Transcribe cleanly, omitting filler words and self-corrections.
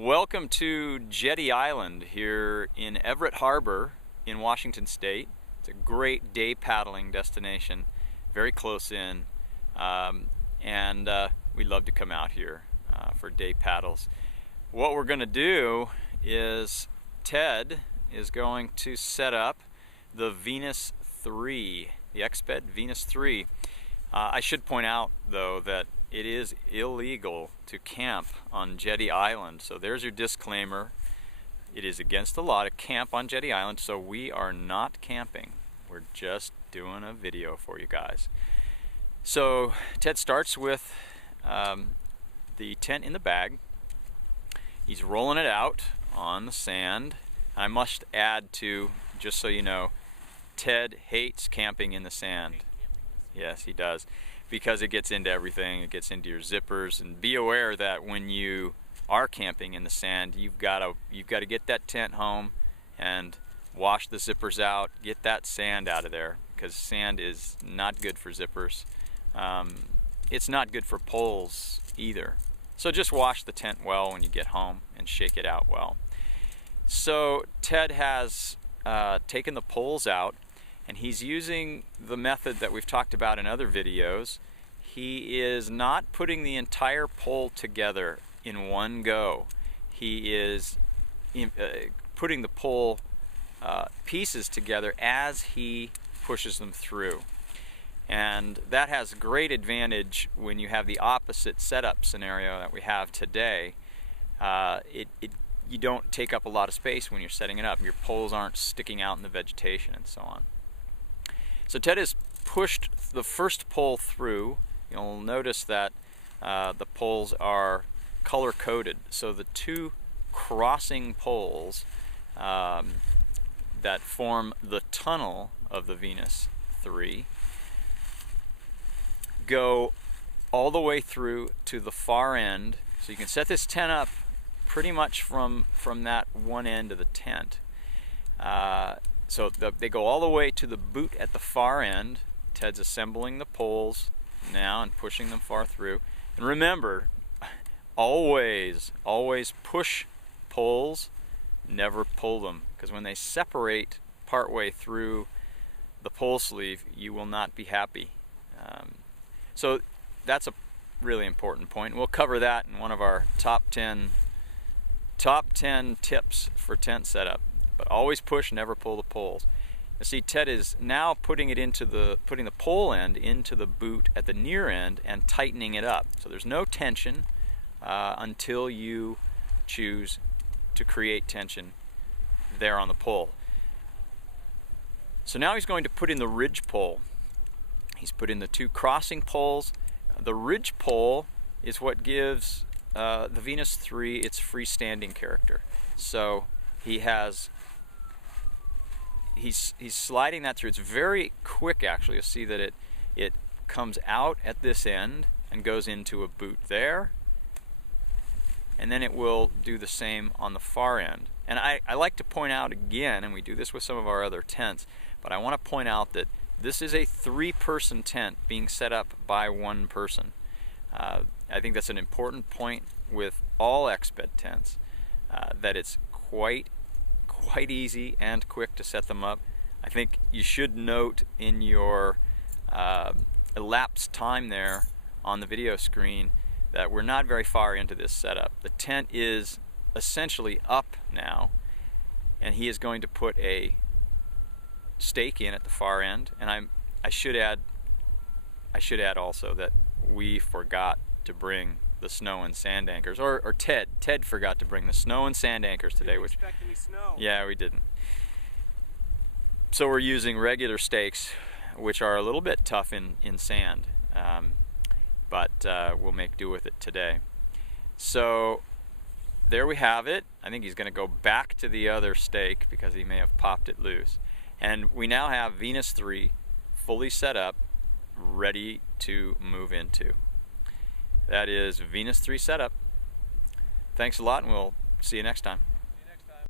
Welcome to Jetty Island here in Everett Harbor in Washington State. It's a great day paddling destination, very close in, and we love to come out here for day paddles. What we're going to do is Ted is going to set up the Venus III, the Exped Venus III. I should point out though that it is illegal to camp on Jetty Island, so there's your disclaimer. It is against the law to camp on Jetty Island, so we are not camping. We're just doing a video for you guys. So Ted starts with the tent in the bag. He's rolling it out on the sand. I must add to, just so you know, Ted hates camping in the sand. Yes, he does, because it gets into everything. It gets into your zippers, and be aware that when you are camping in the sand, you've got to get that tent home and wash the zippers out, get that sand out of there, because sand is not good for zippers. It's not good for poles either. So just wash the tent well when you get home and shake it out well. So Ted has taken the poles out, and he's using the method that we've talked about in other videos. He is not putting the entire pole together in one go. He is putting the pole pieces together as he pushes them through. And that has great advantage when you have the opposite setup scenario that we have today. You don't take up a lot of space when you're setting it up. Your poles aren't sticking out in the vegetation and so on. So Ted has pushed the first pole through. You'll notice that the poles are color coded. So the two crossing poles that form the tunnel of the Venus III go all the way through to the far end. So you can set this tent up pretty much from that one end of the tent. So they go all the way to the boot at the far end. Ted's assembling the poles now and pushing them far through. And remember, always push poles, never pull them, because when they separate partway through the pole sleeve, you will not be happy. So that's a really important point. We'll cover that in one of our top 10 tips for tent setup. But always push, never pull the poles. You see, Ted is now putting the pole end into the boot at the near end and tightening it up. So there's no tension until you choose to create tension there on the pole. So now he's going to put in the ridge pole. He's put in the two crossing poles. The ridge pole is what gives the Venus III its freestanding character. So he's sliding that through. It's very quick, actually. You'll see that it comes out at this end and goes into a boot there, and then it will do the same on the far end. And I like to point out again, and we do this with some of our other tents, but I want to point out that this is a 3-person tent being set up by 1 person. I think that's an important point with all Exped tents, that it's quite easy and quick to set them up. I think you should note in your elapsed time there on the video screen that we're not very far into this setup. The tent is essentially up now, and he is going to put a stake in at the far end. And I should add also that we forgot to bring the snow and sand anchors, or Ted forgot to bring the snow and sand anchors today. Didn't expect any snow. Yeah, we didn't. So we're using regular stakes, which are a little bit tough in sand, but we'll make do with it today. So there we have it. I think he's going to go back to the other stake because he may have popped it loose. And we now have Venus III fully set up, ready to move into. That is Venus III setup. Thanks a lot, and we'll see you next time.